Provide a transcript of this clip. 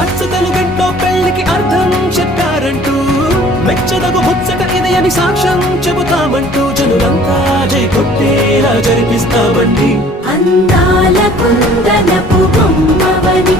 అచ్చ తెలుగింట్లో పెళ్లికి అర్థం చెప్పారంటూ మెచ్చదగు ముచ్చట ఇది అని సాక్ష్యం చెబుతామంటూ జనులంతా జై కొట్టేలా జరిపిస్తామండి. అందాల కుందనపు బొమ్మవని